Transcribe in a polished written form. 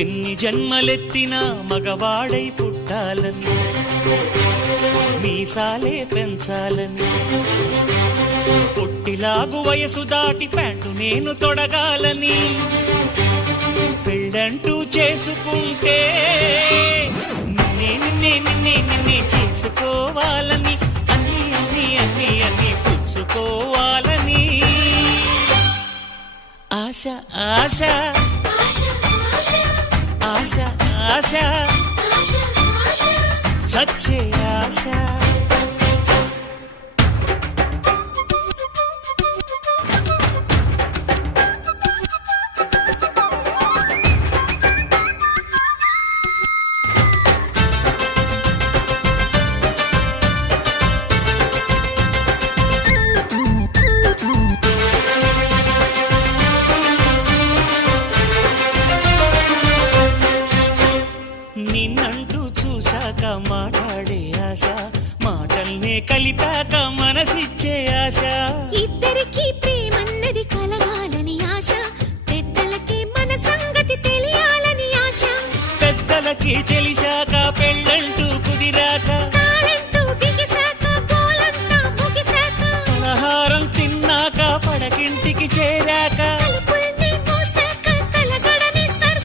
ఎన్ని జన్మలెత్తినా మగవాడై పుట్టాలని, మీసాలే పెంచాలని, పొట్టిలాగు వయసు దాటి ప్యాంటు నేను తొడగాలని, పెళ్ళంటూ చేసుకుంటే నిన్నే నిన్నే నిన్నే నిన్నే చేసుకోవాలని, అన్ని అన్ని అన్ని అన్ని పుచ్చుకోవాలని ఆశ ఆశ ఆశ ఆశ సచ్చే ఆశ. నిన్నంటూ చూశాక మాట్లాడే ఆశ, మాటల్నే కలిపాక మనసిచ్చే ఆశ. ఇద్దరికి ప్రేమన్నది కలగాలని ఆశ, పెద్దలకి మన సంగతి తెలియాలని ఆశ. పెద్దలకి తెలిసాక పెళ్ళంటూ